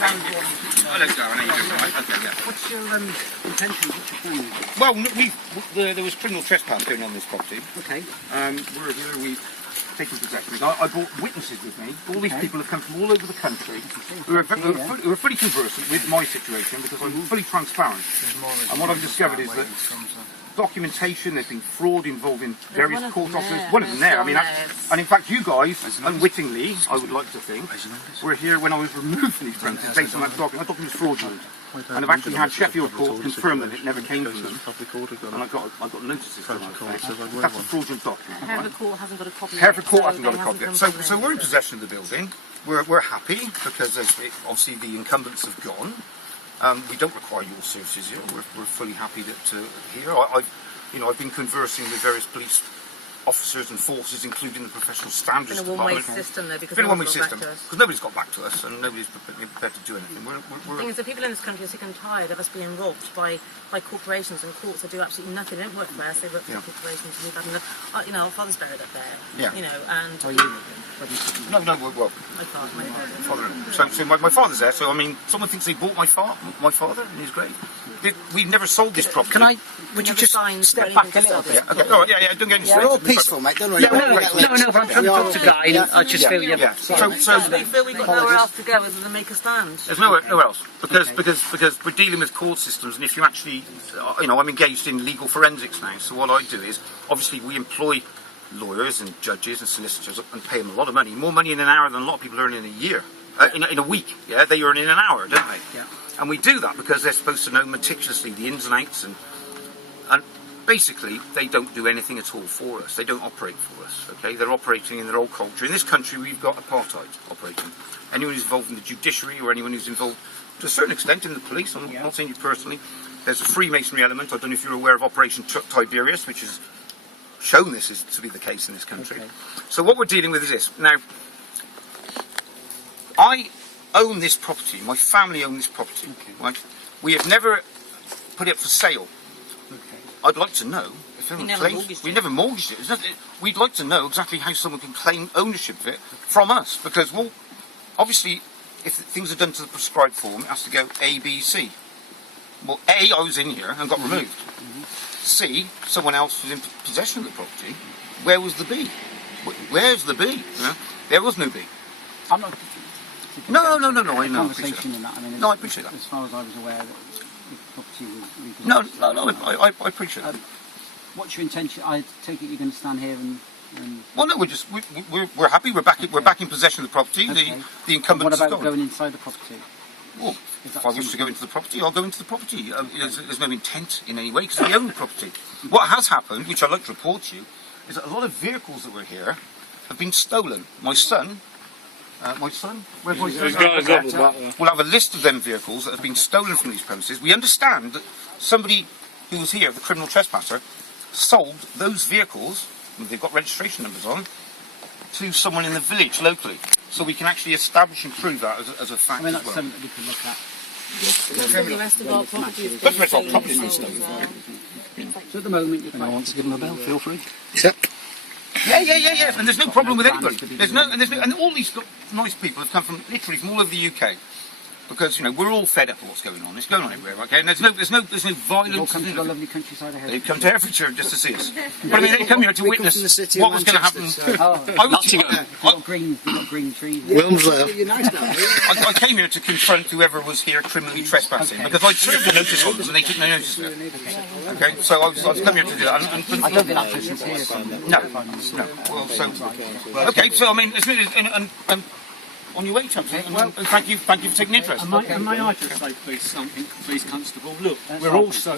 Hello, Darren. How you doing? Right? Okay, yeah. What's your intention? What's your plan? Well, there was criminal trespass going on this property. Okay. We're here. We've taken possession. I brought witnesses with me. All these people have come from all over the country who are fully conversant with my situation because I'm fully transparent. And what I've discovered is that documentation, there's been fraud involving various court officers. One of them there. I mean, and in fact, you guys, unwittingly, I would like to think, were here when I was removed from these premises based on that document. That document was fraudulent. And I've actually had Sheffield Court confirm that it never came from them. And I got notices to that effect. That's a fraudulent document. Hereford Court hasn't got a copy. Hereford Court hasn't got a copy yet. So we're in possession of the building. We're happy because obviously the incumbents have gone. We don't require your services here. We're fully happy that here. I've been conversing with various police officers and forces, including the professional standards department. It's been a one-way system, though, because it's been a one-way system because nobody's got back to us and nobody's prepared to do anything. The thing is, the people in this country are sick and tired of us being robbed by corporations and courts that do absolutely nothing. They don't work for us; they work for the corporations. And we've had enough. Our father's buried up there. Yeah. And no. Well, my father. So my father's there. So I mean, someone thinks they bought my father, and he's great. We've never sold this property. Would you just step back a little bit? Yeah, okay. All right, yeah, don't get any We're all peaceful, mate, don't worry. No, but I'm trying to talk to Guy, I just feel you. So we feel we've got nowhere else to go other than make a stand. There's nowhere else because we're dealing with court systems, and if you actually, I'm engaged in legal forensics now. So what I do is, obviously, we employ lawyers and judges and solicitors and pay them a lot of money, more money in an hour than a lot of people earn in a year, in a week. Yeah, they earn in an hour, don't they? Yeah. And we do that because they're supposed to know meticulously the ins and outs and basically, they don't do anything at all for us. They don't operate for us, okay? They're operating in their old culture. In this country, we've got apartheid operating. Anyone who's involved in the judiciary or anyone who's involved, to a certain extent, in the police, I'm not saying you personally, there's a Freemasonry element. I don't know if you're aware of Operation Tiberius, which has shown this is to be the case in this country. Okay. So what we're dealing with is this. Now, I own this property. My family own this property, right? We have never put it up for sale. I'd like to know if anyone claims we never mortgaged it. We'd like to know exactly how someone can claim ownership of it from us, because well, obviously, if things are done to the prescribed form, it has to go A, B, C. Well, A, I was in here and got removed. C, someone else was in possession of the property. Where was the B? Where's the B? There was no B. I'm not. No. I know. I appreciate that. I mean, no, I appreciate that. As far as I was aware, that the property was. No. I appreciate that. What's your intention? I take it you're going to stand here and. Well, no, we're happy. We're back in possession of the property. Okay. The incumbents. What about going inside the property? Well, if I wish to go into the property, I'll go into the property. There's no intent in any way because we own the property. What has happened, which I'd like to report to you, is that a lot of vehicles that were here have been stolen. My son. Where's my son? We'll have a list of them vehicles that have been stolen from these premises. We understand that somebody who was here, the criminal trespasser, sold those vehicles, they've got registration numbers on, to someone in the village locally. So we can actually establish and prove that as a fact. I mean, that's something that we can look at. The rest of our property is stolen. So at the moment, if anyone wants to give them a bell, feel free. Yep. Yeah. And there's no problem with anybody. And all these nice people have come from literally from all over the UK. Because we're all fed up with what's going on. It's going on everywhere, okay? And there's no violence. They all come to the lovely countryside of They come to Herefordshire just to see us. But I mean, they come here to witness what was going to happen. We've got green trees. I came here to confront whoever was here criminally trespassing because I'd served a notice on them and they took no notice of it. Okay, so I was coming here to do that. I don't think that person's here. No. Well, okay, so I mean, and on your way, Chumsy. Well, thank you for taking interest. And may I just say, please, Constable, look,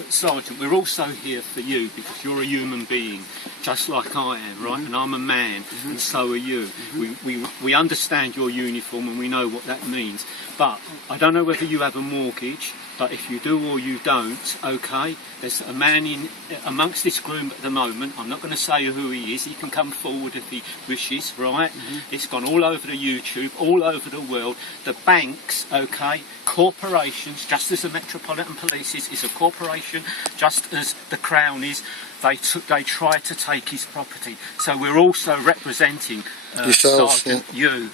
Sergeant, we're also here for you because you're a human being, just like I am, right? And I'm a man, and so are you. We understand your uniform and we know what that means. But I don't know whether you have a mortgage, but if you do or you don't, okay, there's a man in amongst this group at the moment. I'm not going to say who he is. He can come forward if he wishes, right? It's gone all over the YouTube, all over over the world, the banks, okay, corporations, just as the Metropolitan Police is a corporation, just as the Crown is, they try to take his property. So we're also representing yourselves, Sergeant you.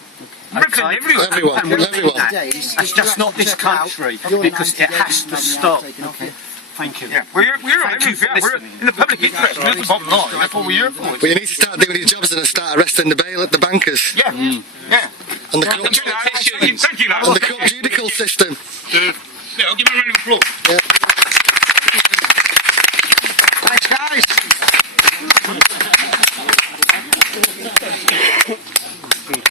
Represent everyone. Everyone. It's just not this country, because it has to stop. Okay. Thank you. Yeah, we're on Thank you for everything. We're listening. in the public interest. That's the bottom line. That's what we're here for. But you need to start doing your jobs and start arresting the bankers. Yeah, yeah. And the Thank you, corrupt lads. judicial system. Yeah, I'll give him a round of applause. Yeah.